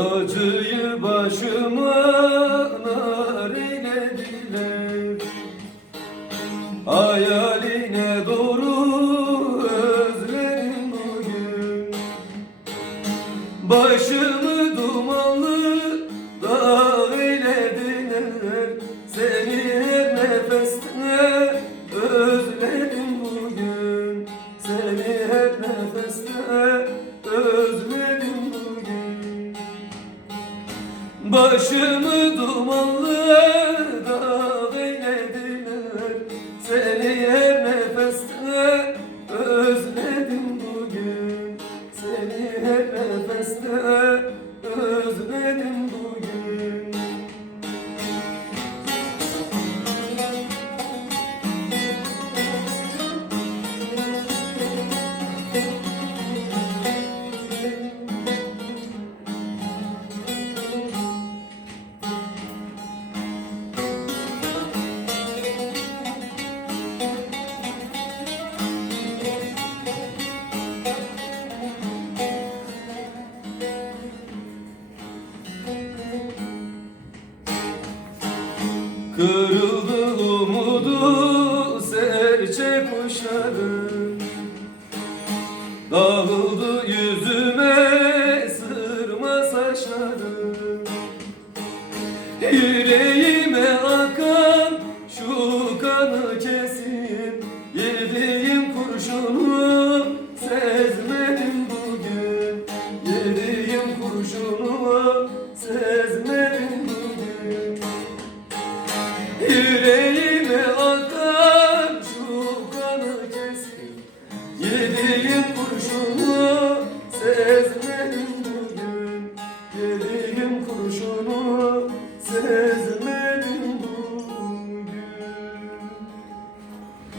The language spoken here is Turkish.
Acıyı başıma nar eylediler. Hayaline doğru özledim bugün Başımı Başımı dumanlı Kırıldı umudu serçe kuşların Dağıldı yüzüme sırma saçların Yüreğime akan şu kanı kesip Yediğim kurşunu sezmedim bugün. Yediğim kurşunu sezmedim Yüreğime akan şu kanı kesip Yediğim kurşunu sezmedim